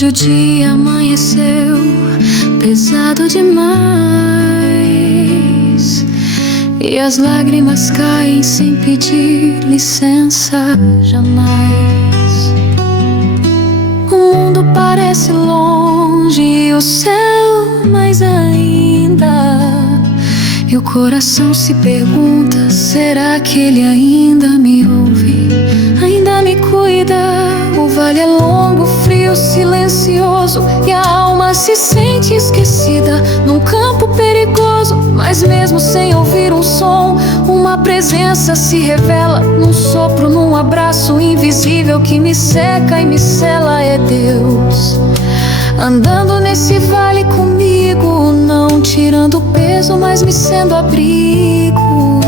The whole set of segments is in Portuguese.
hoje o dia amanheceu pesado demais, e as lágrimas caem sem pedir licença jamais. O mundo parece longe e o céu mais ainda, e o coração se pergunta: será que ele ainda me ouve? Ainda me cuida? O vale é longo, frio, silencioso, e a alma se sente esquecida num campo perigoso. Mas mesmo sem ouvir um som, uma presença se revela num sopro, num abraço invisível que me seca e me sela. É Deus andando nesse vale comigo, não tirando peso, mas me sendo abrigo.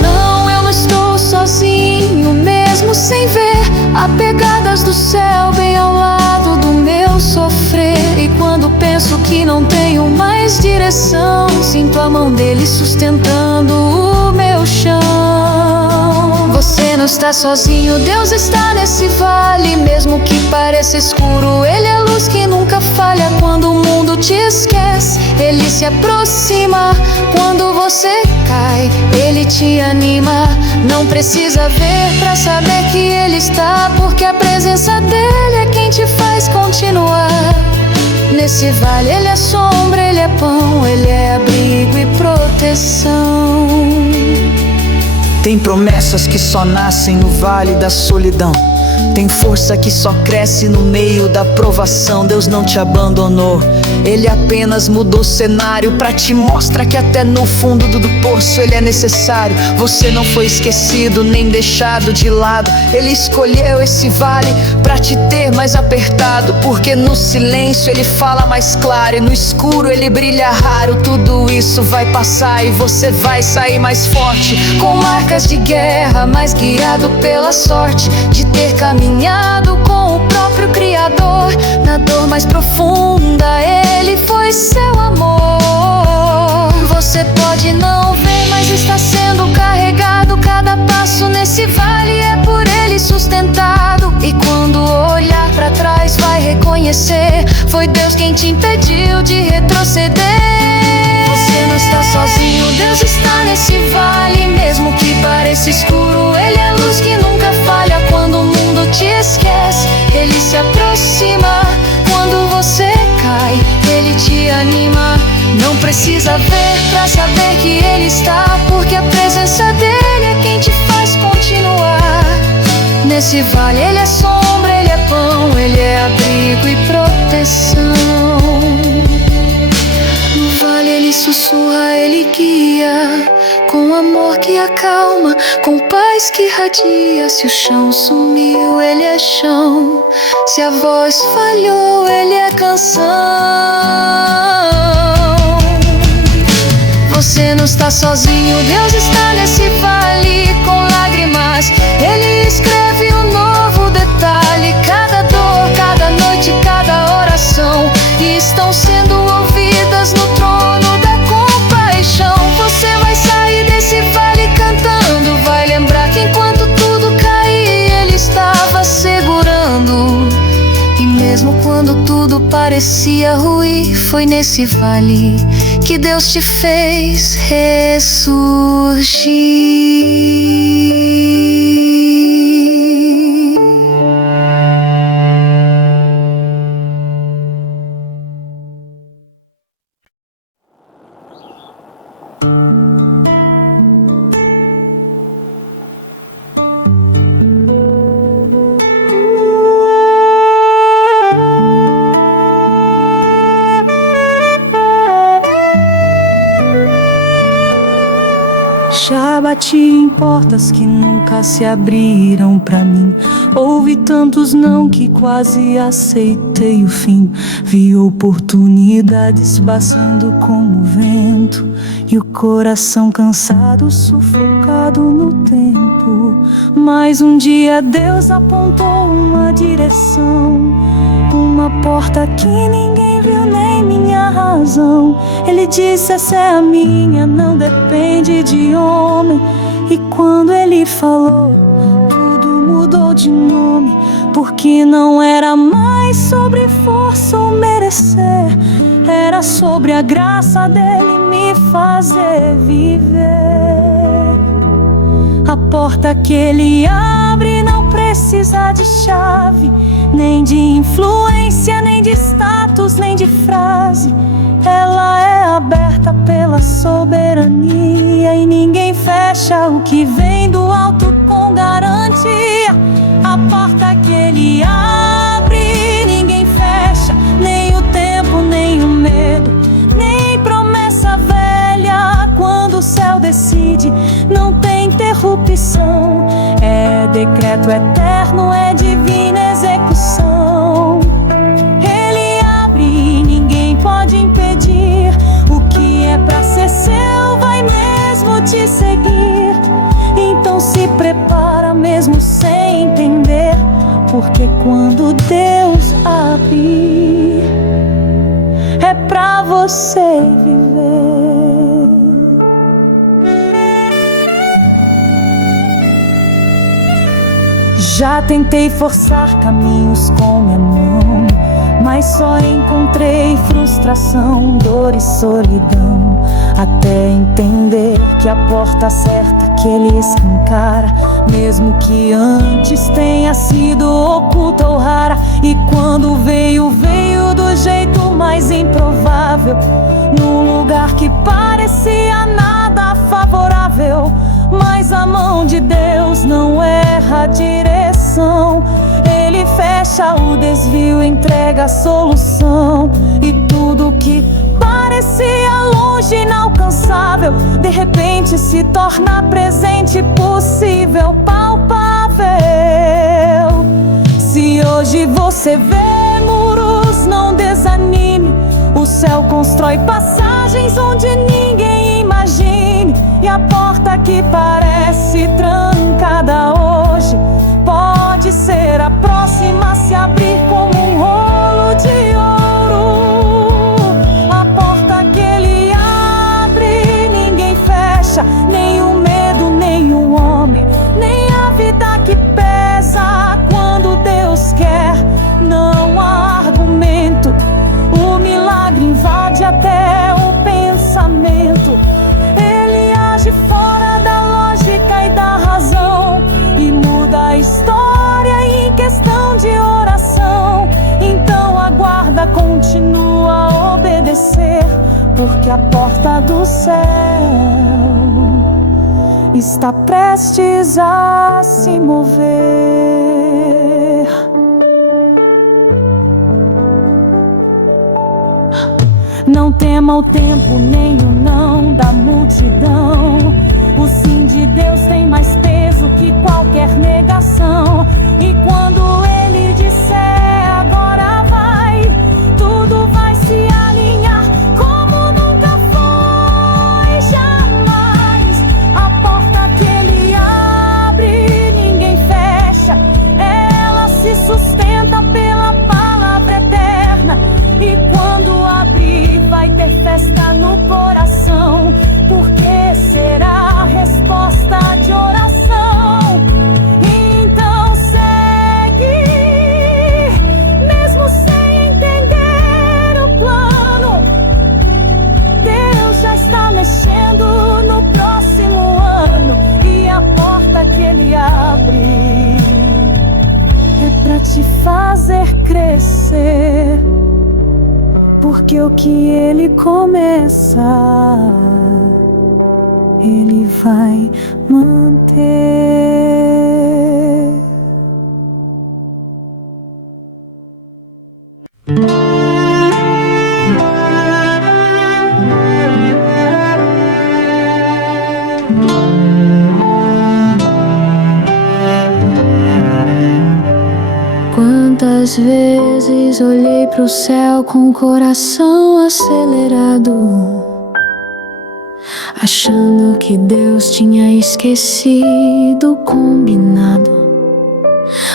Não, eu não estou sozinho, mesmo sem ver, há pegadas do céu bem ao lado do meu sofrer. E quando penso que não tenho mais direção, sinto a mão dele sustentando o meu chão. Você não está sozinho, Deus está nesse vale. Mesmo que pareça escuro, Ele é a luz que nunca falha. Quando o mundo te esquece, Ele se aproxima. Quando você cai, Ele te anima. Não precisa ver pra saber que Ele está, porque a presença dEle é quem te faz continuar. Nesse vale Ele é sombra, Ele é pão, Ele é abrigo e proteção. Tem promessas que só nascem no vale da solidão. Tem força que só cresce no meio da provação. Deus não te abandonou, Ele apenas mudou o cenário pra te mostrar que até no fundo do poço Ele é necessário. Você não foi esquecido nem deixado de lado. Ele escolheu esse vale pra te ter mais apertado, porque no silêncio Ele fala mais claro e no escuro Ele brilha raro. Tudo isso vai passar e você vai sair mais forte, com marcas de guerra, mas guiado pela sorte de ter caminhado com o próprio Criador. Na dor mais profunda Ele foi seu amor. Você pode não ver, mas está sendo carregado. Cada passo nesse vale é por Ele sustentado. E quando olhar pra trás vai reconhecer: foi Deus quem te impediu de retroceder. Você não está sozinho, Deus está nesse vale. Mesmo que pareça escuro, Ele é a luz que nunca falha. Quando o mundo te esquece, Ele se aproxima. Quando você cai, Ele te anima. Não precisa ver pra saber que Ele está, porque a presença dEle é quem te faz continuar. Nesse vale Ele é sombra, Ele é pão, Ele é abrigo e proteção. No vale Ele sussurra, Ele guia, com amor que acalma, com paz que irradia. Se o chão sumiu, Ele é chão. Se a voz falhou, Ele é canção. Você não está sozinho, Deus está nesse vale. Com lágrimas Ele escreve um novo detalhe. Cada dor, cada noite, cada oração estão sendo ouvidas no trono da compaixão. Você vai sair desse vale cantando, vai lembrar que enquanto tudo caía, Ele estava segurando. E mesmo quando tudo parecia ruir, foi nesse vale que Deus te fez ressurgir. Já bati em portas que nunca se abriram pra mim. Ouvi tantos não que quase aceitei o fim. Vi oportunidades passando como vento, e o coração cansado, sufocado no tempo. Mas um dia Deus apontou uma direção, uma porta que ninguém viu nem minha razão. Ele disse: essa é a minha, não depende de homem. E quando Ele falou, tudo mudou de nome. porque não era mais sobre força ou merecer, era sobre a graça dele me fazer viver. A porta que ele abre não precisa de chave, nem de influência, nem de status, nem de frase. Ela é aberta pela soberania e ninguém fecha o que vem do alto com garantia. A porta que ele abre, ninguém fecha, nem o tempo, nem o medo, nem promessa velha. Quando o céu decide, não tem interrupção. É decreto eterno, é divina execução. Ele abre, ninguém pode impedir. O que é pra ser seu vai mesmo te seguir. Então se prepara mesmo sem entender, porque quando Deus abrir, é pra você viver. Já tentei forçar caminhos com minha mão, mas só encontrei frustração, dor e solidão. Até entender que a porta certa que ele escancara, mesmo que antes tenha sido oculta ou rara. E quando veio, veio do jeito mais improvável, num lugar que parecia nada favorável. Mas a mão de Deus não erra a direção. Ele fecha o desvio, entrega a solução. E tudo que parecia longe, inalcançável, de repente se torna presente, possível, palpável. Se hoje você vê muros, não desanime. O céu constrói passagens onde ninguém imagine. E a porta que parece trancada hoje pode ser a próxima a se abrir como um rolo de ouro. A porta que ele abre, ninguém fecha, nem o medo, nem o homem, nem a vida que pesa. Quando Deus quer, não há argumento. O milagre invade até o pensamento. Fora da lógica e da razão, e muda a história em questão de oração. Então aguarda, continua a obedecer, porque a porta do céu está prestes a se mover. Não tema o tempo, nem o não da multidão. O sim de Deus tem mais peso que qualquer negação. E quando ele disser agora vai, tudo vai se alinhar como nunca foi jamais. A porta que ele abre, ninguém fecha. Ela se sustenta pela palavra eterna. E quando abrir, vai ter festa no coração, porque será a resposta de oração. Então segue, mesmo sem entender o plano. Deus já está mexendo no próximo ano. E a porta que ele abre é pra te fazer crescer, porque o que ele começa, ele vai manter. Quantas vezes olhei pro céu com o coração acelerado, achando que Deus tinha esquecido o combinado.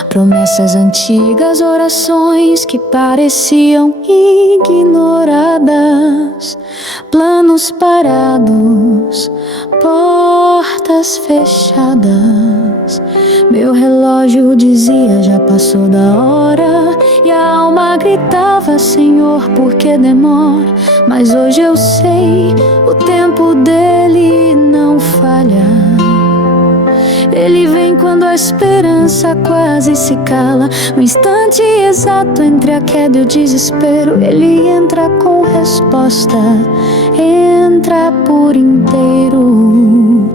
Promessas antigas, orações que pareciam ignoradas, planos parados, portas fechadas. Meu relógio dizia: já passou da hora. E a alma gritava: Senhor, por que demora? Mas hoje eu sei, o tempo dele não falha. Ele vem quando a esperança quase se cala. No instante exato entre a queda e o desespero, ele entra com resposta, entra por inteiro.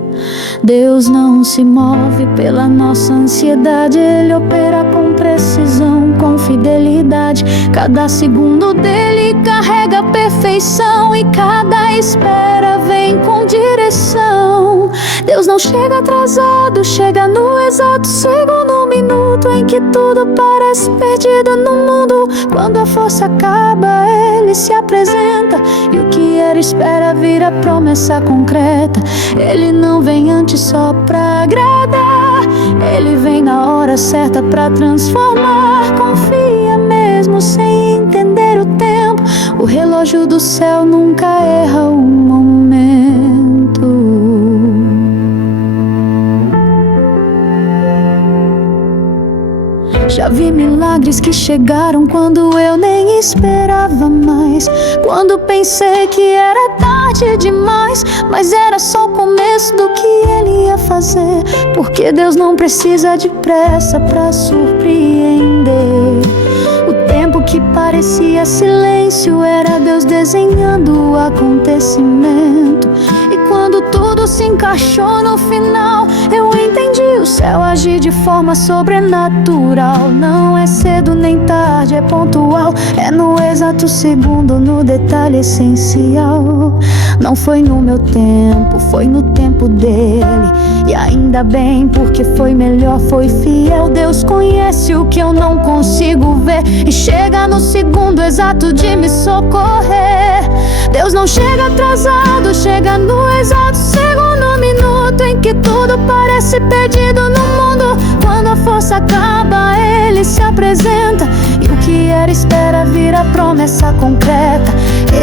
Deus não se move pela nossa ansiedade, ele opera com precisão, com fidelidade. Cada segundo dele carrega perfeição, e cada espera vem com direção. Deus não chega atrasado, chega no exato segundo minuto em que tudo parece perdido no mundo. Quando a força acaba, ele se apresenta, e o que era espera vira promessa concreta. Ele não vem antes só pra agradar, ele vem na hora certa pra transformar. Confia mesmo sem entender o tempo, o relógio do céu nunca erra um momento. Já vi milagres que chegaram quando eu nem esperava mais, quando pensei que era tarde demais, mas era só o começo do que ele ia fazer, porque Deus não precisa de pressa pra surpreender. O tempo que parecia silêncio era Deus desenhando o acontecimento. E quando tudo se encaixou no final, eu entendi: o céu agir de forma sobrenatural. Não é cedo nem tarde, é pontual, é no exato segundo, no detalhe essencial. Não foi no meu tempo, foi no tempo dele. E ainda bem, porque foi melhor, foi fiel. Deus conhece o que eu não consigo ver e chega no segundo exato de me socorrer. Deus não chega atrasado, chega no exato segundo minuto em que tudo parece perdido no mundo. Quando a força acaba, ele se apresenta, e o que era espera vira promessa concreta.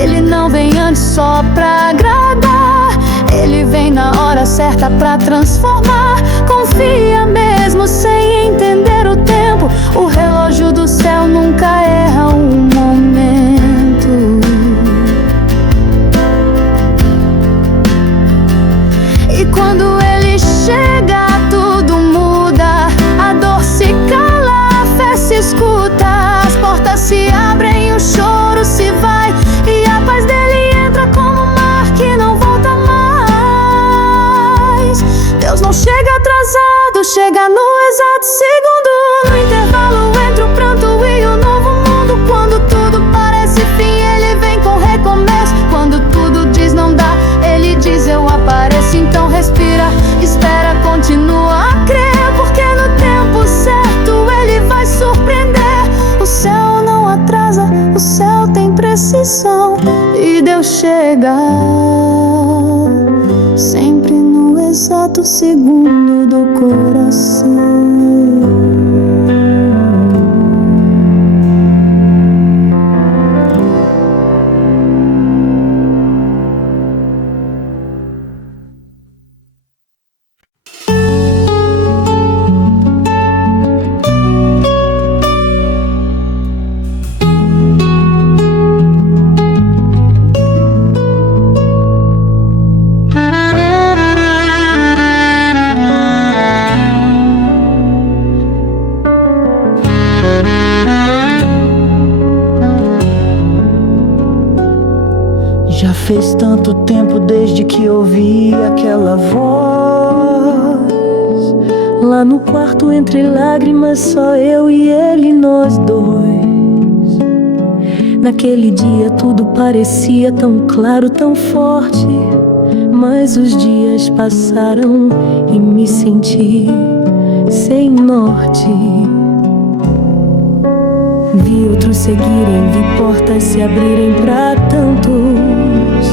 Ele não vem antes só pra agradar, ele vem na hora certa pra transformar. Confia mesmo sem entender o tempo, o relógio do céu nunca erra um momento. E quando ele chega, tudo muda. A dor se cala, a fé se escuta, as portas se abrem, o choro se vai, e a paz dele entra como um mar que não volta mais. Deus não chega atrasado, chega no exato segundo, no intervalo entre o pranto e o novo mundo. Quando tudo parece fim, ele vem com recomeço. Quando tudo diz não dá, ele diz eu apareço. Então respira, espera, continua a crer, porque no tempo certo ele vai surpreender. O céu não atrasa, o céu tem precisão, e Deus chega sempre no exato segundo do coração. Já fez tanto tempo desde que ouvi aquela voz. Lá no quarto entre lágrimas, só eu e ele, nós dois. Naquele dia tudo parecia tão claro, tão forte, mas os dias passaram e me senti sem norte. Vi outros seguirem, vi portas se abrirem pra tantos,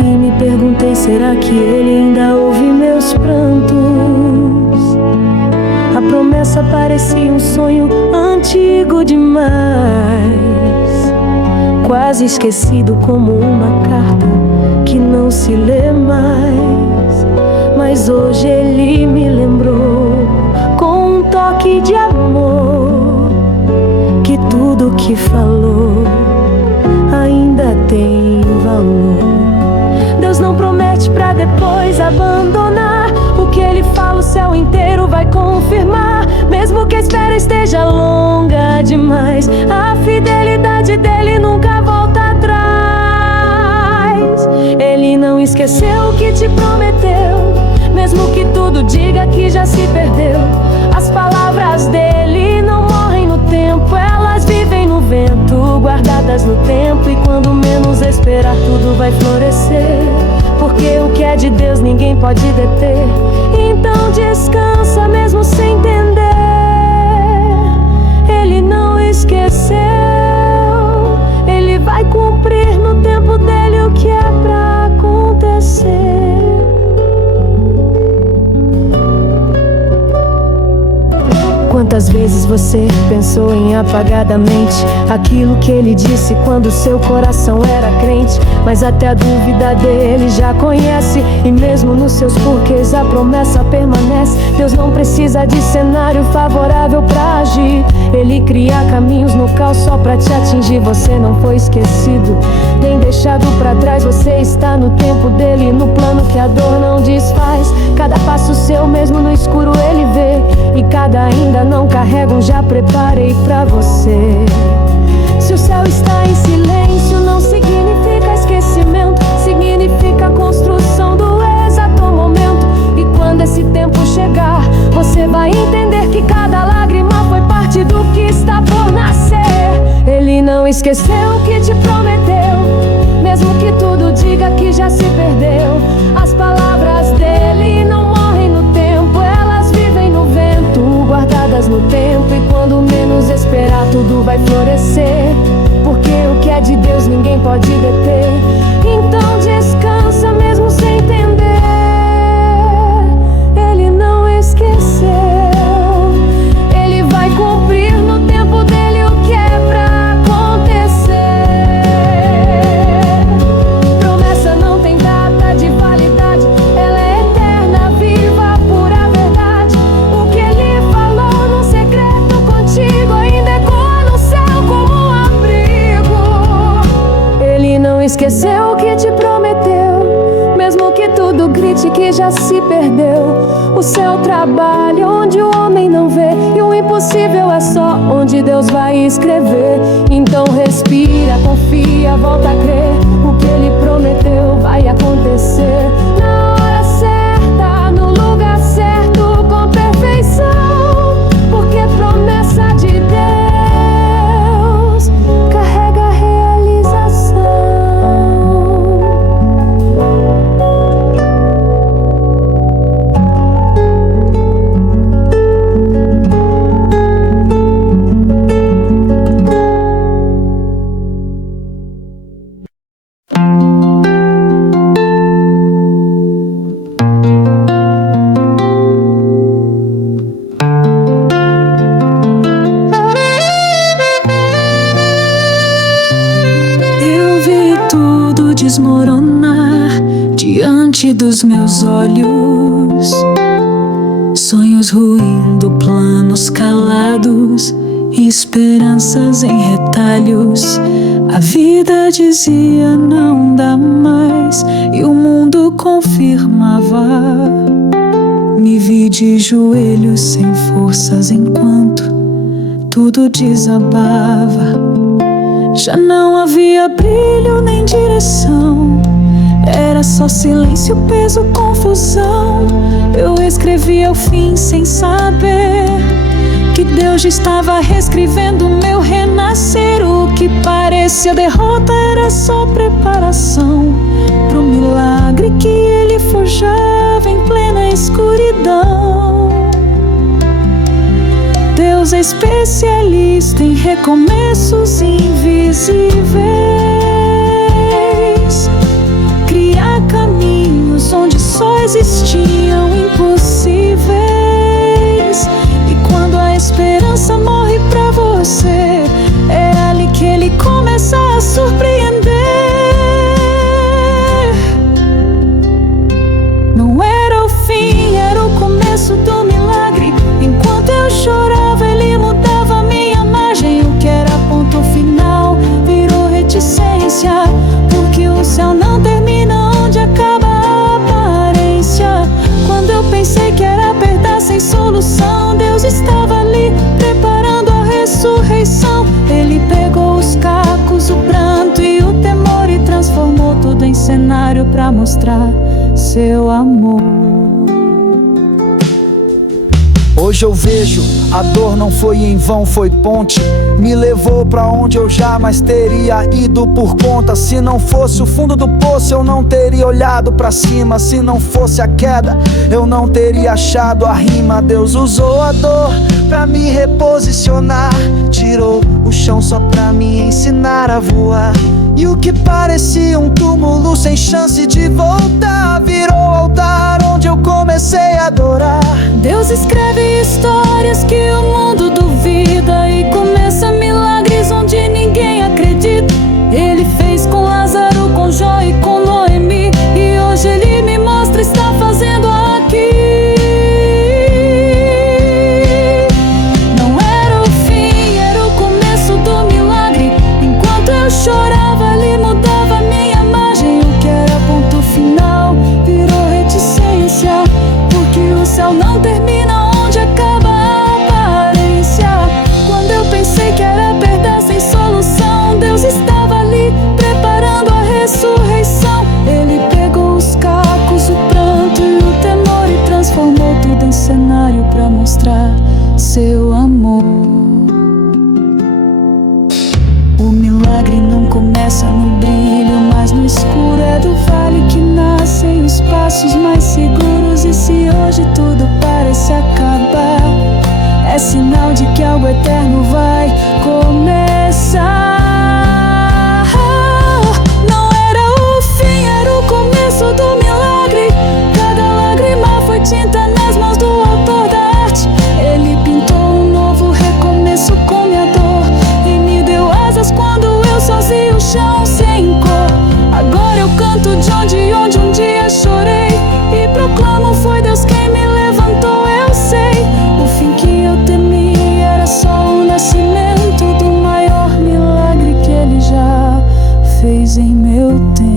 e me perguntei, será que ele ainda ouve meus prantos? A promessa parecia um sonho antigo demais, quase esquecido como uma carta que não se lê mais. Mas hoje ele me lembrou com um toque de amor que tudo que falou ainda tem valor. Deus não promete pra depois abandonar. O que ele fala o céu inteiro vai confirmar. Mesmo que a espera esteja longa demais, a fidelidade dele nunca volta atrás. Ele não esqueceu o que te prometeu, mesmo que tudo diga que já se perdeu. As palavras dele não morrem no tempo, elas vivem no vento, guardadas no tempo. E quando menos esperar, tudo vai florescer, porque o que é de Deus ninguém pode deter. Então descansa mesmo sem entender. Ele não esqueceu, ele vai cumprir no tempo dele o que é pra acontecer. Quantas vezes você pensou em apagar da mente aquilo que ele disse quando seu coração era crente? Mas até a dúvida dele já conhece, e mesmo nos seus porquês a promessa permanece. Deus não precisa de cenário favorável pra agir. Ele cria caminhos no caos só pra te atingir. Você não foi esquecido nem deixado pra trás. Você está no tempo dele, no plano que a dor não desfaz. Cada passo seu mesmo no escuro ele vê, e cada ainda não carrega já preparei pra você. Se o céu está em silêncio, não significa esquecimento, significa construção do exato momento. E quando esse tempo chegar, você vai entender que cada lágrima foi parte do que está por nascer. Ele não esqueceu o que te prometeu, mesmo que tudo diga que já se perdeu. As palavras dele não morrem no tempo, elas vivem no vento, guardadas no tempo. E quando menos esperar, tudo vai florescer, porque o que é de Deus ninguém pode deter. Então descansa mesmo sem entender. Ele não esqueceu, ele vai cumprir no tempo dele o que é pra acontecer. Promessa não tem data de validade, ela é eterna, viva, pura verdade. O que ele falou no secreto contigo ainda ecoa no céu como um abrigo. Ele não esqueceu o que te prometeu, mesmo que tudo grite que já se perdeu. O seu trabalho onde o homem não vê, e o impossível é só onde Deus vai escrever. Então respira, confia, volta a crer. O que ele prometeu vai acontecer na hora certa, no lugar certo, com perfeição. Porque promessa de Deus carrega realização. Desmoronar diante dos meus olhos, sonhos ruindo, planos calados, esperanças em retalhos. A vida dizia não dá mais, e o mundo confirmava. Me vi de joelhos sem forças enquanto tudo desabava. Já não havia brilho nem direção, era só silêncio, peso, confusão. Eu escrevia o fim sem saber que Deus já estava reescrevendo o meu renascer. O que parecia derrota era só preparação pro milagre que ele forjava em plena escuridão. Deus é especialista em recomeços invisíveis, criar caminhos onde só existiam impossíveis. E pra mostrar seu amor. Hoje eu vejo, a dor não foi em vão, foi ponte. Me levou pra onde eu jamais teria ido por conta. Se não fosse o fundo do poço, eu não teria olhado pra cima. Se não fosse a queda, eu não teria achado a rima. Deus usou a dor pra me reposicionar, tirou o chão só pra me ensinar a voar. E o que parecia um túmulo sem chance de voltar virou altar onde eu comecei a adorar. Deus escreve histórias que o mundo duvida e começa milagres onde ninguém acredita. Ele fez com Lázaro, com Jó e com Noemi, e hoje ele me mostra, está fazendo aqui. Não era o fim, era o começo do milagre. Enquanto eu chorava, ele mudava minha margem. O que era ponto final virou reticência, porque o céu não termina onde acaba a aparência. Quando eu pensei que era perda sem solução, Deus estava ali preparando a ressurreição. Ele pegou os cacos, o pranto e o temor e transformou tudo em cenário pra mostrar seu amor. O milagre não começa no brilho, mas no escuro. É do vale que nascem os passos mais seguros. E se hoje tudo parece acabar, é sinal de que algo eterno vai começar. Não era o fim, era o começo do milagre. Cada lágrima foi tinta nas mãos do autor da arte. Ele pintou um novo recomeço com minha dor e me deu asas quando eu sozinho o chão sem cor. Agora eu canto de onde um dia chorei e proclamo: foi Deus quem me levantou. Eu sei, o fim que eu temi era só o nascimento do maior milagre que ele já fez em meu tempo.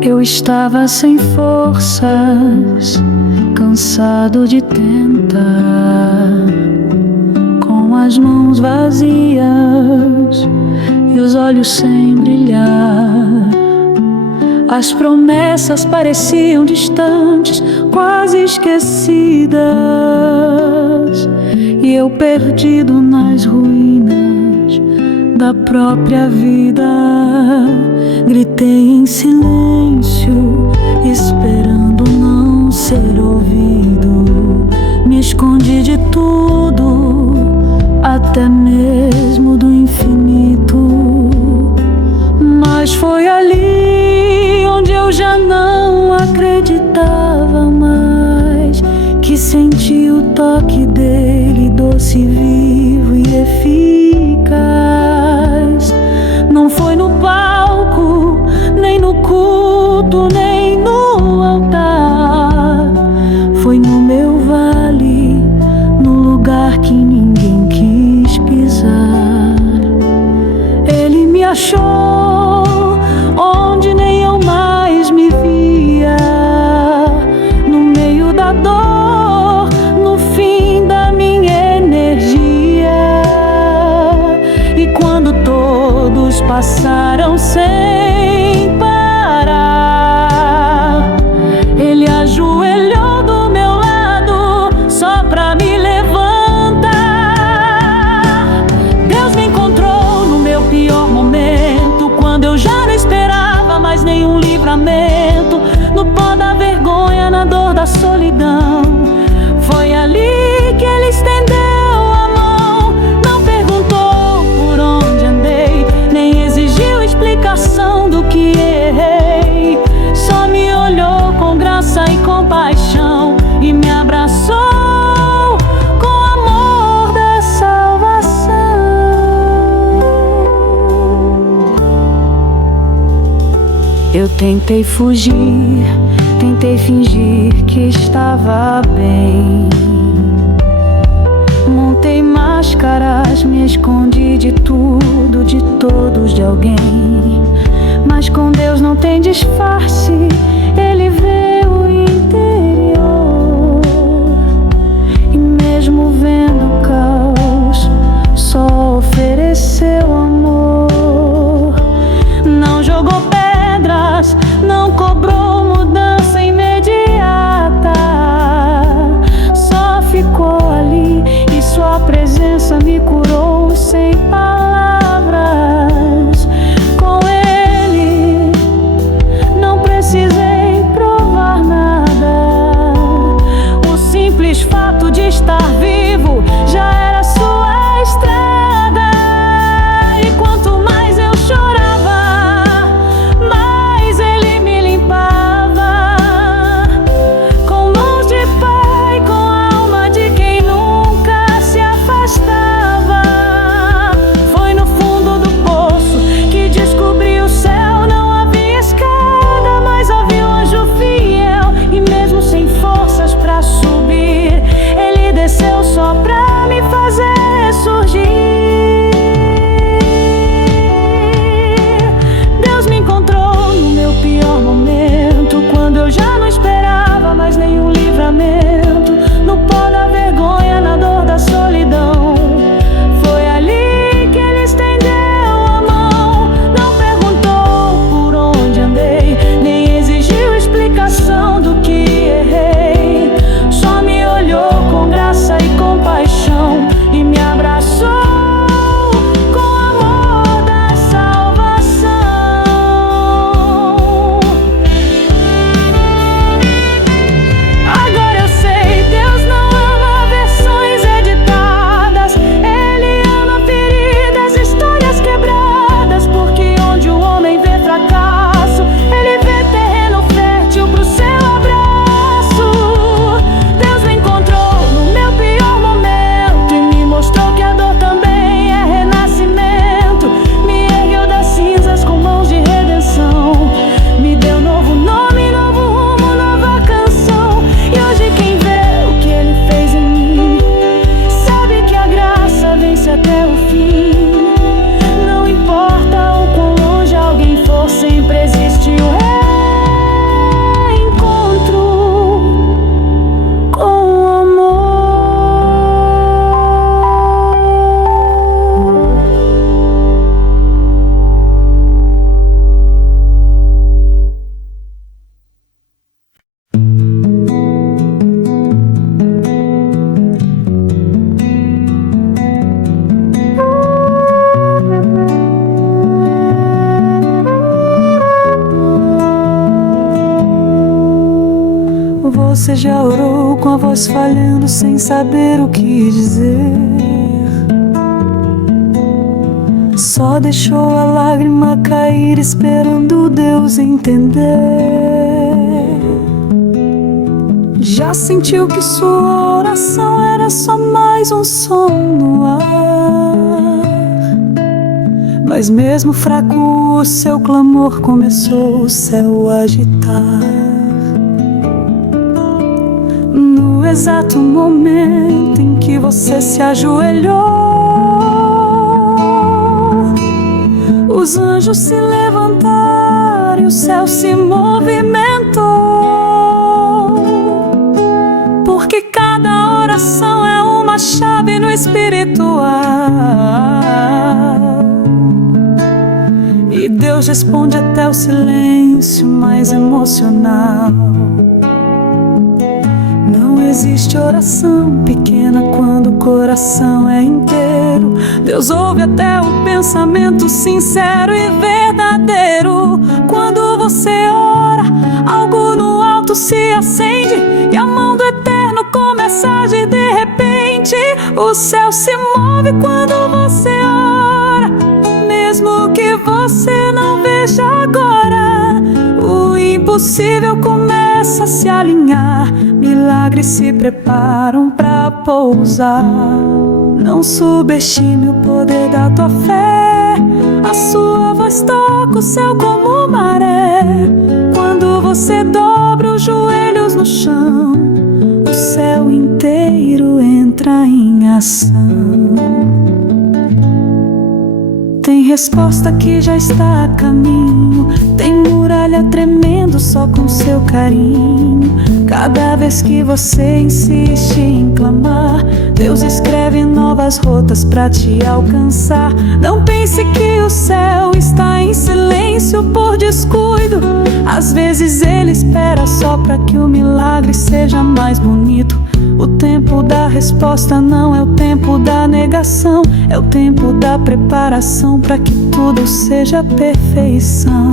Eu estava sem forças, cansado de tentar, com as mãos vazias e os olhos sem brilhar. As promessas pareciam distantes, quase esquecidas, e eu perdido nas ruínas da própria vida. Gritei em silêncio, esperando não ser ouvido. Me escondi de tudo, até mesmo do infinito. Mas foi ali onde eu já não acreditava mais, que senti o toque dele, doce, vivo e eficaz. Não foi no palco, nem no culto, nem no altar. Foi no meu vale, no lugar que ninguém quis pisar. Ele me achou onde nem eu mais me via, no meio da dor, no fim da minha energia. E quando todos passaram sem parar, ele ajoelhou do meu lado só pra me levantar. Deus me encontrou no meu pior momento, quando eu já não esperava mais nenhum livramento. No pó da vergonha, na dor da solidão, foi ali que ele estendeu a mão. Não perguntou por onde andei, nem exigiu explicação do que errei. Só me olhou com graça e compaixão e me abraçou com o amor da salvação. Eu tentei fugir, tentei fingir que estava bem. Botei máscaras, me escondi de tudo, de todos, de alguém. Mas com Deus não tem disfarce, Ele vê o interior. E mesmo vendo o caos, só ofereceu amor. Não jogou pedras, não cobrou mudança imediata. Só ficou ali e sua presença me curou sem palavras. Com Ele não precisei provar nada. O simples fato de estar vivo já era sua estrada. E quanto mais eu chorava, mais Ele me limpava. Com mãos de pai, com a alma de quem nunca se afastava. Foi no fundo do poço que descobri o céu. Não havia escada, mas havia um anjo fiel. E mesmo sem forças pra subir, Ele desceu só pra me fazer surgir. Deus me encontrou no meu pior momento, quando eu já não esperava mais nenhum livramento. No pó da vergonha, na dor da solidão, foi ali que Ele estendeu a mão. Não perguntou por onde andei, nem exigiu explicação do que errei. Só me olhou com graça e compaixão e me abraçou com o amor da salvação. Agora eu sei, Deus não ama versões editadas. Ele ama feridas, histórias quebradas. Porque onde o homem vê fracasso, Ele vê terreno fértil pro seu abraço. Deus me encontrou no meu pior momento e me mostrou que a dor também é renascimento. Me ergueu das cinzas com mãos de redenção. Me deu novo nome, novo rumo, nova canção. E hoje quem vê o que Ele fez em mim sabe que a graça vence até o fim. Não importa o quão longe alguém for, sempre existe o reencontro com amor. Você já orou com a voz falhando, sem saber o que dizer? Só deixou a lágrima cair, esperando Deus entender. Já sentiu que sua oração era só mais um som no ar? Mas mesmo fraco, o seu clamor começou o céu a agitar. No exato momento em que você se ajoelhou, os anjos se levantaram e o céu se movimentou. Porque cada oração é uma chave no espiritual, e Deus responde até o silêncio mais emocional. Não existe oração pequena quando o coração é inteiro. Deus ouve até o pensamento sincero e verdadeiro. Quando você ora, algo no alto se acende e a mão do Eterno começa a agir de repente. O céu se move quando você ora, mesmo que você não veja agora. O impossível começa a se alinhar, milagres se preparam pra pousar. Não subestime o poder da tua fé, a sua voz toca o céu como maré. Quando você dobra os joelhos no chão, o céu inteiro entra em ação. resposta que já está a caminho, tem muralha tremendo só com seu carinho. Cada vez que você insiste em clamar, Deus escreve novas rotas pra te alcançar. Não pense que o céu está em silêncio por descuido. Às vezes Ele espera só pra que o milagre seja mais bonito. O tempo da resposta não é o tempo da negação, é o tempo da preparação pra que tudo seja perfeição.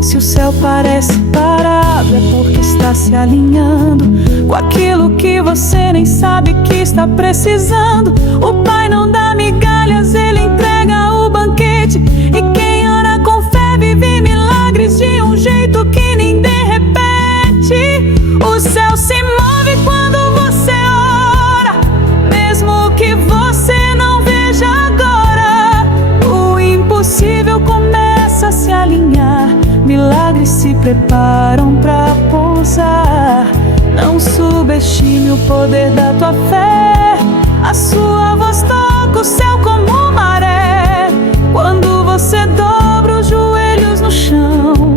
Se o céu parece parado, é porque está se alinhando com aquilo que você nem sabe que está precisando. O Pai não dá migalhas, Ele entrega o banquete. E quem ora com fé vive milagres de um jeito que ninguém repete. O céu se move quando você ora, mesmo que você não veja agora. O impossível começa a se alinhar, milagres se preparam pra pousar. Não subestime o poder da tua fé, a sua voz toca o céu como maré. Quando você dobra os joelhos no chão,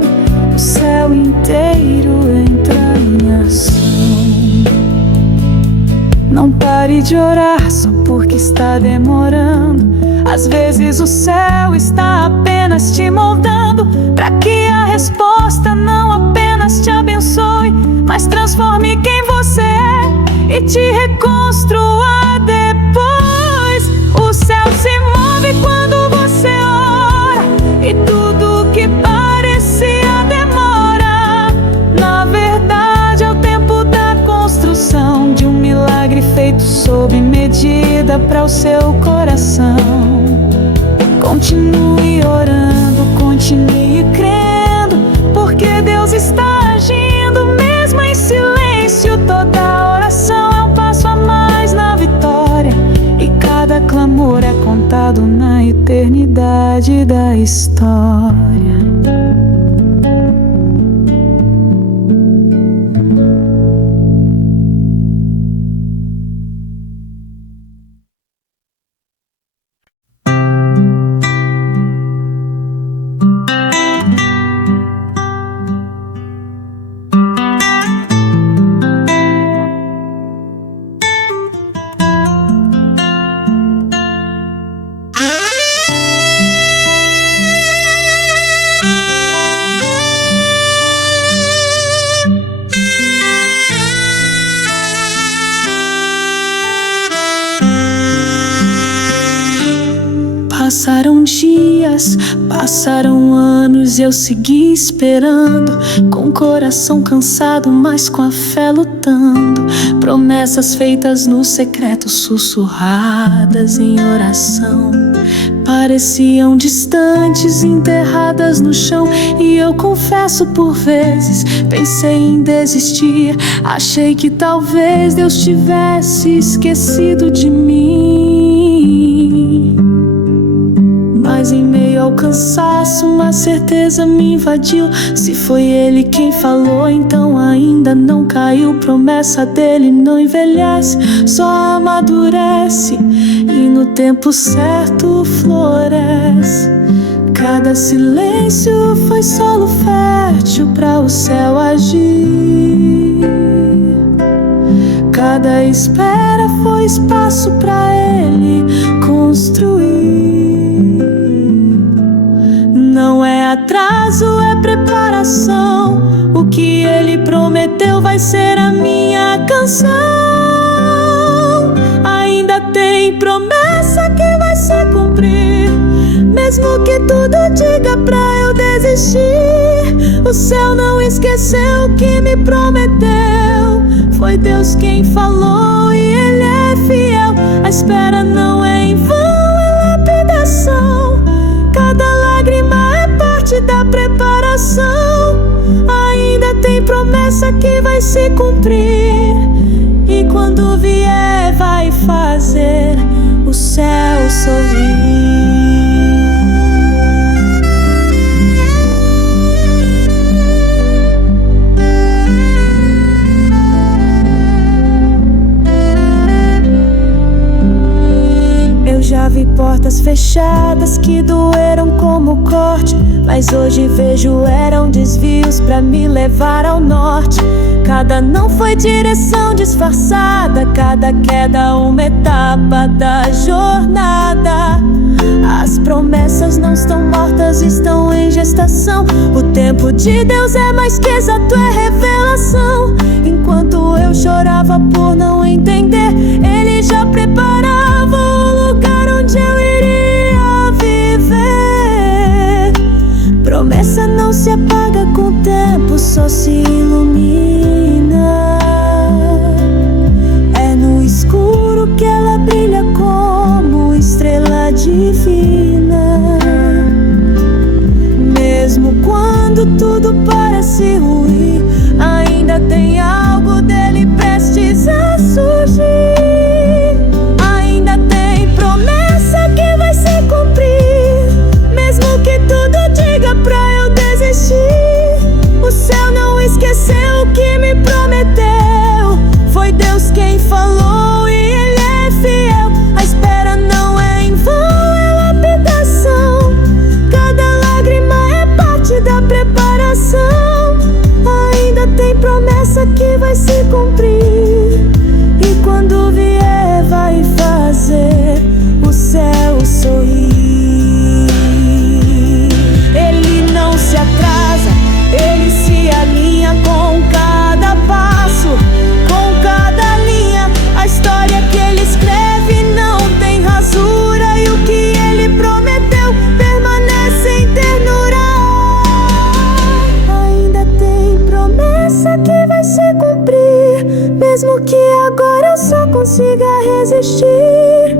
o céu inteiro entra em ação. Não pare de orar só porque está demorando. Às vezes o céu está apenas te moldando, pra que a resposta não apenas te abençoe, mas transforme quem você é e te reconstrua depois. O céu se move quando você ora, e tudo que parecia demora, na verdade é o tempo da construção de um milagre feito sob medida para o seu coração. Continue orando, continue crendo, porque Deus está agindo mesmo em silêncio. Toda oração é um passo a mais na vitória, e cada clamor é contado na eternidade da história. Passaram dias, passaram anos e eu segui esperando, com o coração cansado, mas com a fé lutando. Promessas feitas no secreto, sussurradas em oração, pareciam distantes, enterradas no chão. E eu confesso, por vezes pensei em desistir. Achei que talvez Deus tivesse esquecido de mim. Mas em meio ao cansaço, uma certeza me invadiu. Se foi Ele quem falou, então ainda não caiu. Promessa dele não envelhece, só amadurece, e no tempo certo floresce. Cada silêncio foi solo fértil para o céu agir. Cada espera foi espaço para Ele construir. Não é atraso, é preparação. O que Ele prometeu vai ser a minha canção. Ainda tem promessa que vai se cumprir, mesmo que tudo diga pra eu desistir. O céu não esqueceu o que me prometeu. Foi Deus quem falou e Ele é fiel. A espera não é em vão, é lapidação. Cada lágrima é parte da preparação. Ainda tem promessa que vai se cumprir, e quando vier vai fazer o céu sorrir. Eu já vi portas fechadas que doeram como corte, mas hoje vejo eram desvios pra me levar ao norte. Cada não foi direção disfarçada, cada queda uma etapa da jornada. As promessas não estão mortas, estão em gestação. O tempo de Deus é mais que exato, é revelação. Enquanto eu chorava por não entender, Ele já preparava o lugar onde eu iria viver. Promessa não se apaga com o tempo, só se ilumina. É no escuro que ela brilha como estrela divina. Mesmo quando tudo parece ruim, ainda tem algo dele prestes a surgir. Ainda tem promessa que vai se cumprir, mesmo que tudo diga pra eu desistir. O céu não esqueceu o que me prometeu, foi Deus quem falou e Ele é fiel. A espera não é em vão, é lapidação. Cada lágrima é parte da preparação. Ainda tem promessa que vai se cumprir, e quando vier vai fazer o céu sorrir. Ele não se atrasa, Ele se alinha com cada passo, com cada linha. A história que Ele escreve não tem rasura, e o que Ele prometeu permanece em ternura. Ainda tem promessa que vai se cumprir, mesmo que agora eu só consiga resistir.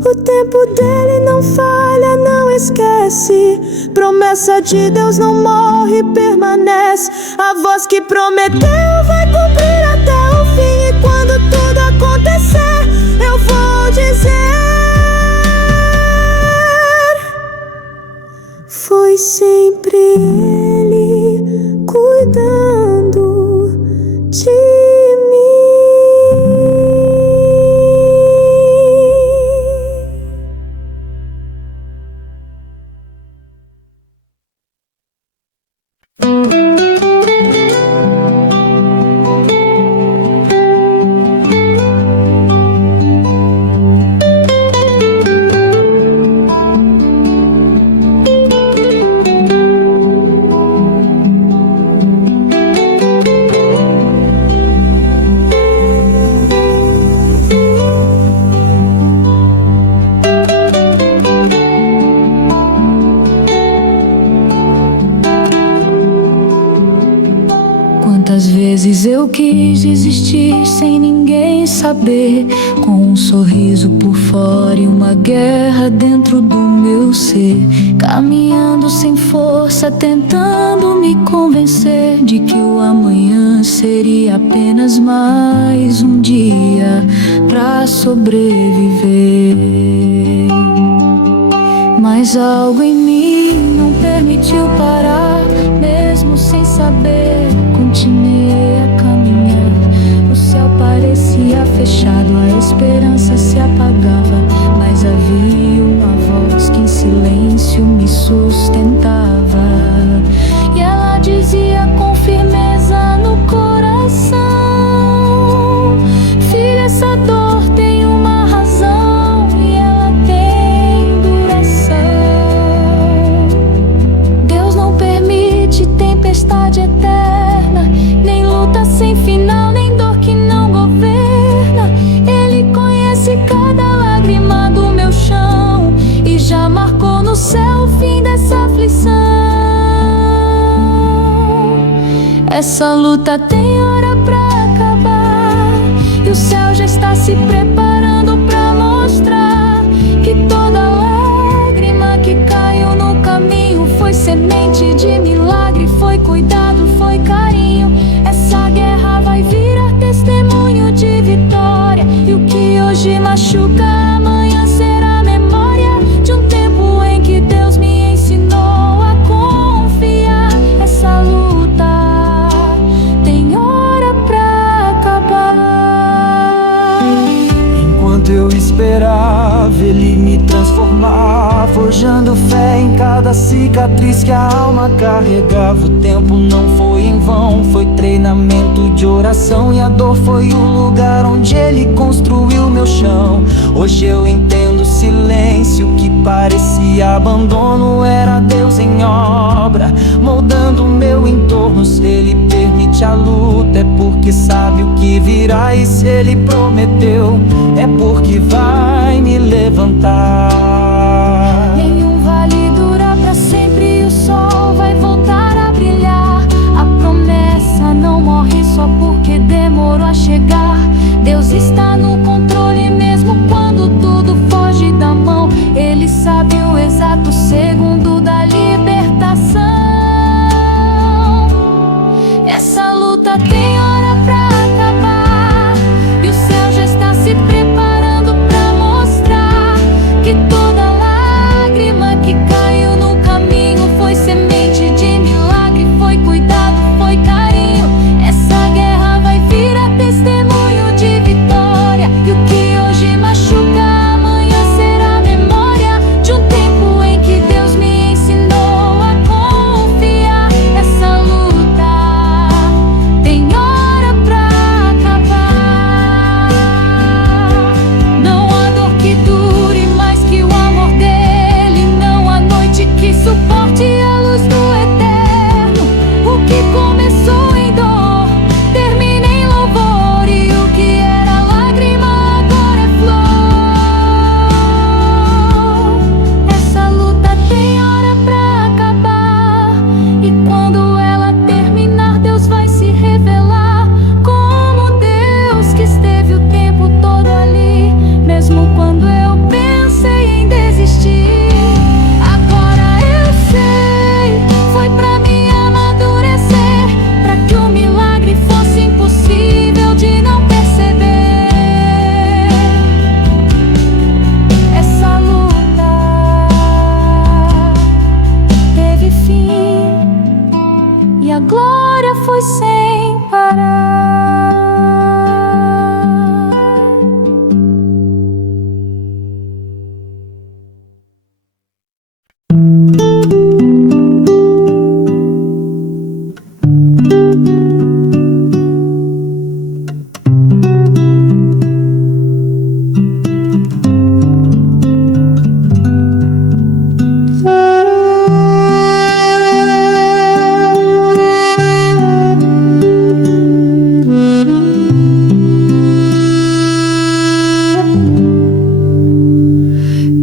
O tempo dele não falha, não esquece. Promessa de Deus não morre, permanece. A voz que prometeu vai cumprir até o fim. E quando tudo acontecer, eu vou dizer: foi sempre Ele cuidando de mim. Quantas vezes eu quis desistir sem ninguém saber, com um sorriso por fora e uma guerra dentro do meu ser, caminhando sem força, tentando me convencer de que o amanhã seria apenas mais um dia pra sobreviver. Mas algo em mim não permitiu parar, mesmo sem saber. Continuei a caminhar, o céu parecia fechado, a esperança se apagava, mas havia uma voz que em silêncio me sustentava. E ela dizia com firmeza no coração: filha, essa dor tem uma razão e ela tem duração. Deus não permite tempestade eterna, nem luta sem final, nem dor que não governa. Ele conhece cada lágrima do meu chão e já marcou no céu o fim dessa aflição. Essa luta tem hora pra acabar, e o céu já está se preparando pra mostrar que toda lágrima que caiu no caminho foi semente de milagre, foi cuidado, foi carinho. Essa guerra vai virar testemunho de vitória, e o que hoje machuca amanhã será memória de um tempo em que Deus me ensinou a confiar. Essa luta tem hora pra acabar. Enquanto eu espero superava, Ele me transformava, forjando fé em cada cicatriz que a alma carregava. O tempo não foi em vão, foi treinamento de oração, e a dor foi o lugar onde Ele construiu meu chão. Hoje eu entendo o silêncio que parecia abandono, era Deus em obra, moldando o meu entorno. Se Ele permite a luta, é porque sabe o que virá, e se Ele prometeu, é porque vai me levantar. Nenhum vale dura pra sempre, o sol vai voltar a brilhar. A promessa não morre só porque demorou a chegar. Deus está no controle mesmo quando tudo foge da mão. Ele sabe o exato segundo da libertação. Essa luta tem hora pra acabar, e o céu já está se preparando pra mostrar que toda lágrima que caiu no caminho foi semente de milagre, foi cuidado, foi carinho. Essa guerra vai virar testemunho de vitória, e o que hoje machuca amanhã será memória de um tempo em que Deus me ensinou a confiar. Essa luta tem hora pra acabar. Não há dor que dure mais que o amor dele, não há noite que suporte a luz do eterno. O que começou em dor termina em louvor, e o que era lágrima agora é flor. Essa luta tem hora pra acabar, e quando ela terminar, Deus vai se revelar como Deus que esteve o tempo todo ali, mesmo quando eu pensei em desistir. Agora eu sei, foi pra me amadurecer, pra que o milagre fosse impossível de não perceber. Essa luta teve fim, e a glória foi sem parar.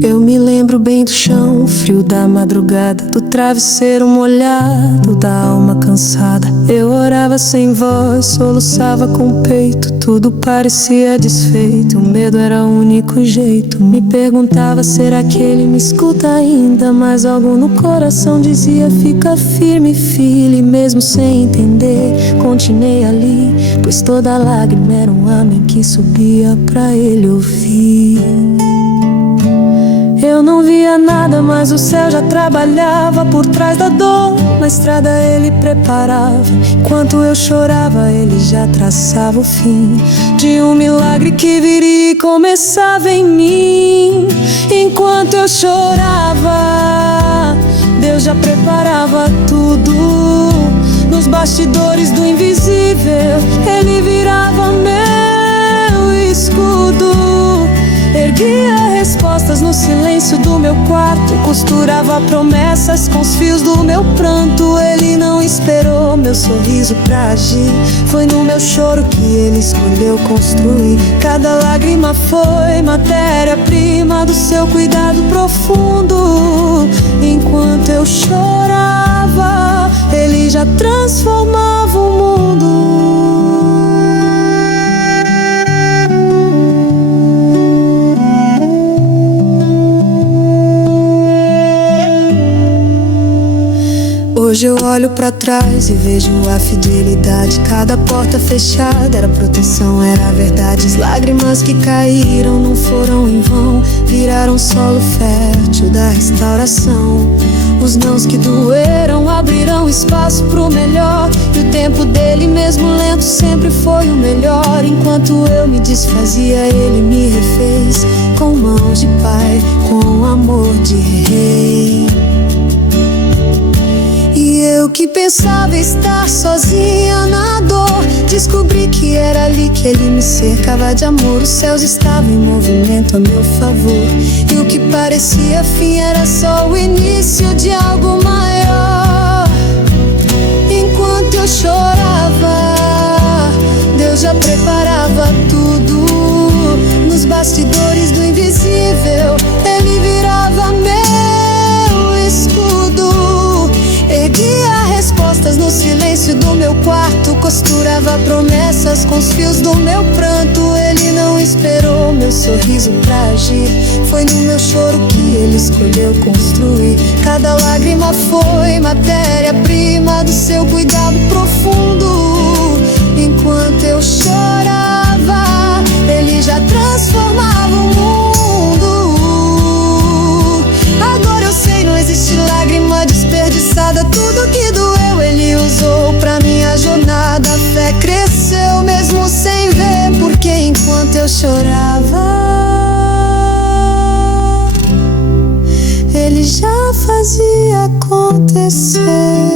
Eu me lembro bem do chão, o frio da madrugada, do travesseiro molhado, da alma cansada. Eu orava sem voz, soluçava com o peito, tudo parecia desfeito, o medo era o único jeito. Me perguntava, será que ele me escuta ainda? Mas algo no coração dizia, fica firme, filho. E mesmo sem entender, continuei ali, pois toda lágrima era um amém que subia pra ele ouvir. Eu não via nada, mas o céu já trabalhava por trás da dor. Na estrada ele preparava, enquanto eu chorava ele já traçava o fim de um milagre que viria e começava em mim. Enquanto eu chorava, Deus já preparava tudo. Nos bastidores do invisível, Ele virava meu escudo. Erguia respostas no silêncio do meu quarto, costurava promessas com os fios do meu pranto. Ele não esperou meu sorriso pra agir, foi no meu choro que Ele escolheu construir. Cada lágrima foi matéria-prima do seu cuidado profundo. Enquanto eu chorava, Ele já transformava o mundo. Hoje eu olho pra trás e vejo a fidelidade. Cada porta fechada era proteção, era verdade. As lágrimas que caíram não foram em vão, viraram solo fértil da restauração. Os nãos que doeram abrirão espaço pro melhor, e o tempo dele, mesmo lento, sempre foi o melhor. Enquanto eu me desfazia, ele me refez, com mãos de pai, com amor de rei. E eu que pensava estar sozinha na dor, descobri que era ali que ele me cercava de amor. Os céus estavam em movimento a meu favor, e o que parecia fim era só o início de algo maior. Enquanto eu chorava, Deus já preparava tudo. Nos bastidores do invisível, ele virava meu escudo. Erguia respostas no silêncio do meu quarto, costurava promessas com os fios do meu pranto. Ele não esperou meu sorriso pra agir, foi no meu choro que ele escolheu construir. Cada lágrima foi matéria-prima do seu cuidado profundo. Enquanto eu chorava, ele já transformava o mundo. Agora eu sei, não existe lágrima desperdiçada. Tudo que doeu ele usou pra minha jornada. A fé cresceu mesmo sem ver, porque enquanto eu chorava, ele já fazia acontecer.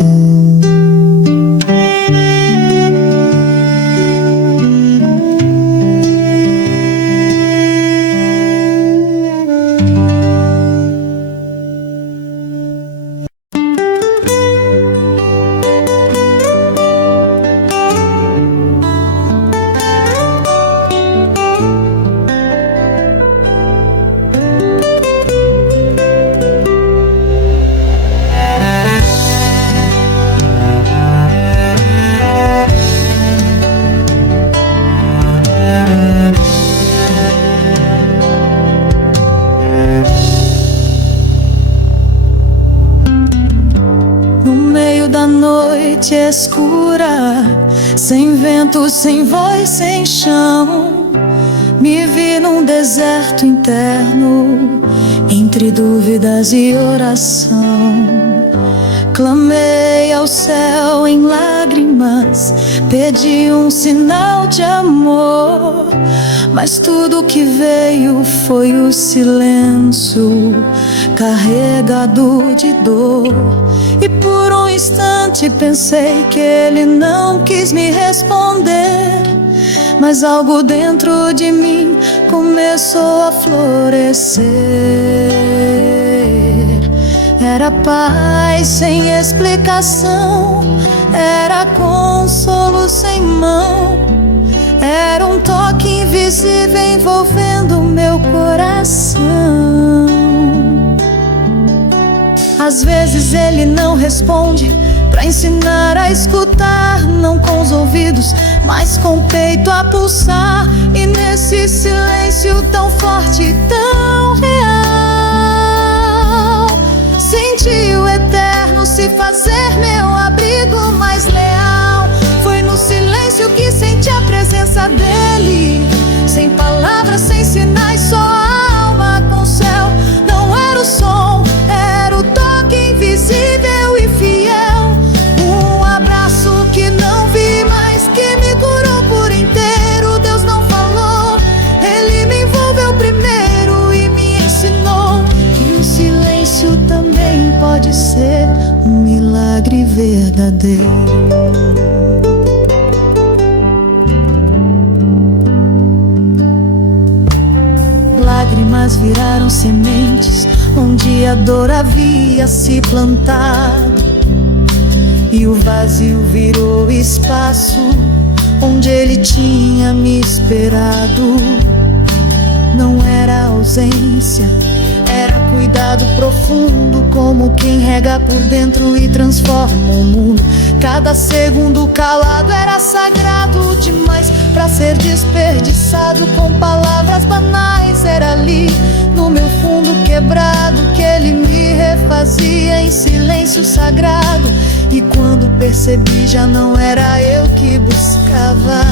Noite escura, sem vento, sem voz, sem chão, me vi num deserto interno, entre dúvidas e oração. Clamei ao céu em lágrimas, pedi um sinal de amor, mas tudo que veio foi o silêncio, carregado de dor. E por um instante pensei que ele não quis me responder, mas algo dentro de mim começou a florescer. Era paz sem explicação, era consolo sem mão, era um toque invisível envolvendo meu coração. Às vezes ele não responde, pra ensinar a escutar, não com os ouvidos, mas com o peito a pulsar. E nesse silêncio tão forte e tão real, senti o eterno se fazer meu abrigo mais leal. Foi no silêncio que senti a presença dele, sem palavras, sem sinais, só a alma com o céu. Não era o som, era o toque invisível e fiel. Um abraço que não vi, mas que me curou por inteiro. Deus não falou, ele me envolveu primeiro e me ensinou que o silêncio também pode ser um milagre verdadeiro. Lágrimas viraram sementes onde a dor havia se plantado, e o vazio virou espaço onde ele tinha me esperado. Não era ausência, era cuidado profundo, como quem rega por dentro e transforma o mundo. Cada segundo calado era sagrado demais pra ser desperdiçado com palavras banais. Era ali, no meu fundo quebrado, que ele me refazia em silêncio sagrado. E quando percebi, já não era eu que buscava,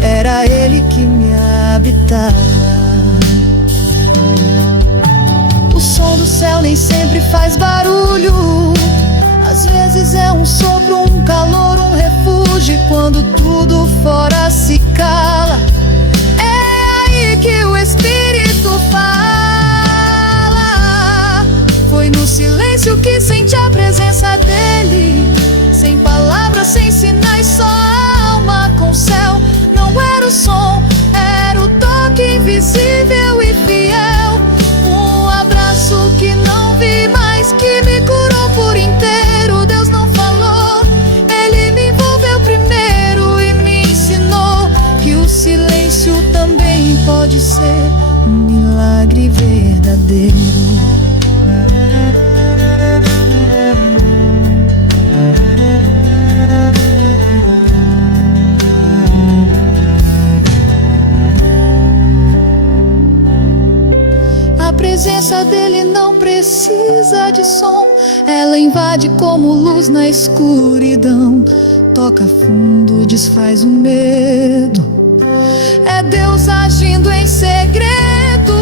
era ele que me habitava. O som do do céu nem sempre faz barulho. Às vezes é um sopro, um calor, um refúgio. E quando tudo fora se cala, é aí que o Espírito fala. Foi no silêncio que senti a presença dele. Sem palavras, sem sinais, só a alma com o céu. Não era o som, era o toque invisível e fiel. Um abraço que não vi mais, que me curou por inteiro. Deus não falou, Ele me envolveu primeiro e me ensinou que o silêncio também pode ser um milagre verdadeiro. A presença dele não precisa de som. Ela invade como luz na escuridão. Toca fundo, desfaz o medo. É Deus agindo em segredo.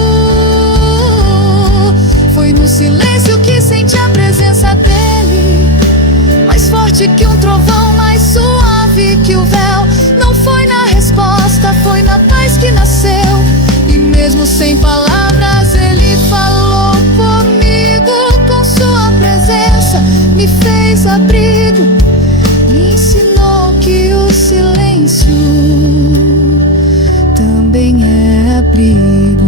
Foi no silêncio que senti a presença dele. Mais forte que um trovão, mais suave que o véu. Não foi na resposta, foi na paz que nasceu. E mesmo sem palavras, ele falou comigo. Com sua presença me fez abrigo. Me ensinou que o silêncio também é abrigo.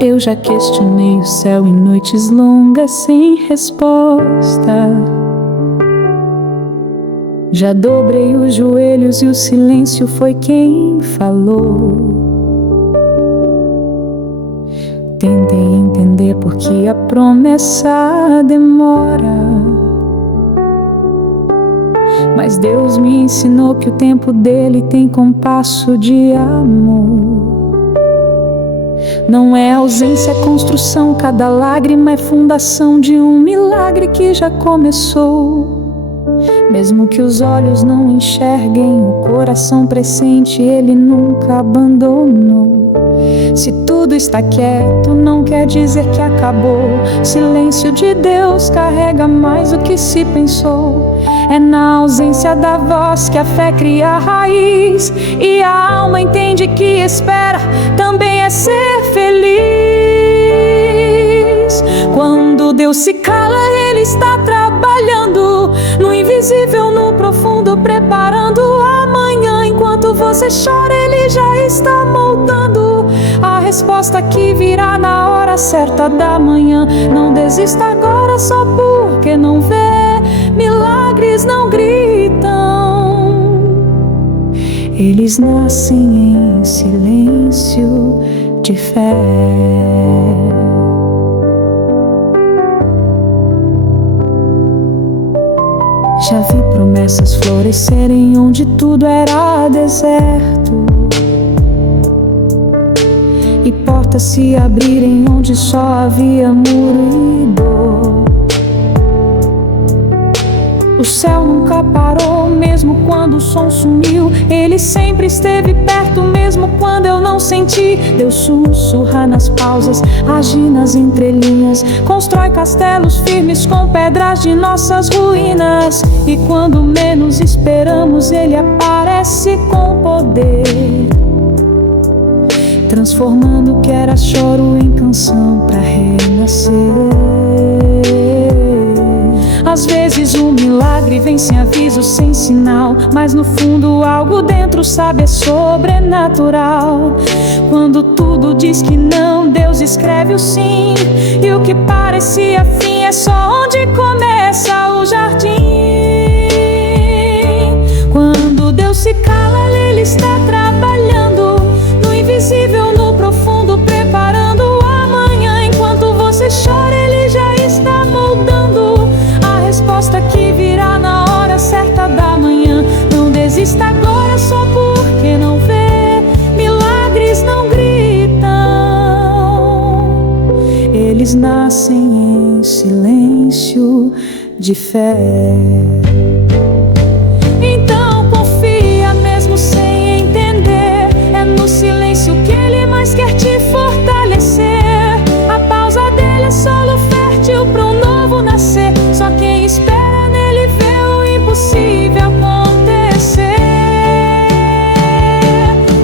Eu já questionei o céu em noites longas sem resposta. Já dobrei os joelhos e o silêncio foi quem falou. Tentei entender por que a promessa demora, mas Deus me ensinou que o tempo dele tem compasso de amor. Não é ausência, é construção. Cada lágrima é fundação de um milagre que já começou. Mesmo que os olhos não enxerguem, o coração pressente, ele nunca abandonou. Se tudo está quieto, não quer dizer que acabou. Silêncio de Deus carrega mais do que se pensou. É na ausência da voz que a fé cria a raiz, e a alma entende que espera também é ser feliz. Quando Deus se cala, Ele está trabalhando no invisível, no profundo, preparando amanhã. Enquanto você chora, Ele já está moldando a resposta que virá na hora certa da manhã. Não desista agora só porque não vê. Milagres não gritam, eles nascem em silêncio de fé. Já vi promessas florescerem onde tudo era deserto, e portas se abrirem onde só havia muro e dor. O céu nunca parou, mesmo quando o som sumiu. Ele sempre esteve perto, mesmo quando eu não senti. Deus sussurra nas pausas, age nas entrelinhas, constrói castelos firmes com pedras de nossas ruínas. E quando menos esperamos, Ele aparece com poder, transformando o que era choro em canção pra renascer. Às vezes o milagre vem sem aviso, sem sinal, mas no fundo algo dentro sabe é sobrenatural. Quando tudo diz que não, Deus escreve o sim, e o que parecia fim é só onde começa o jardim. Quando Deus se cala, Ele está trabalhando no invisível, no profundo, Eles nascem em silêncio de fé. Então confia mesmo sem entender. É no silêncio que Ele mais quer te fortalecer. A pausa dele é solo fértil para um novo nascer. Só quem espera nele vê o impossível acontecer.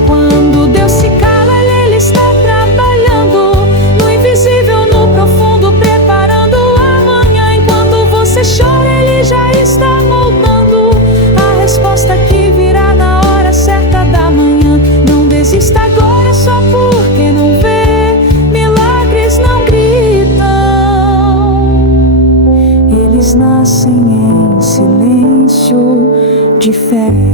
Quando Deus se cala, Ele está trabalhando no invisível, no profundo, preparando o amanhã. Enquanto você chora, Ele já está moldando a resposta que virá na hora certa da manhã. Não desista agora só porque não vê, milagres não gritam. Eles nascem em silêncio de fé.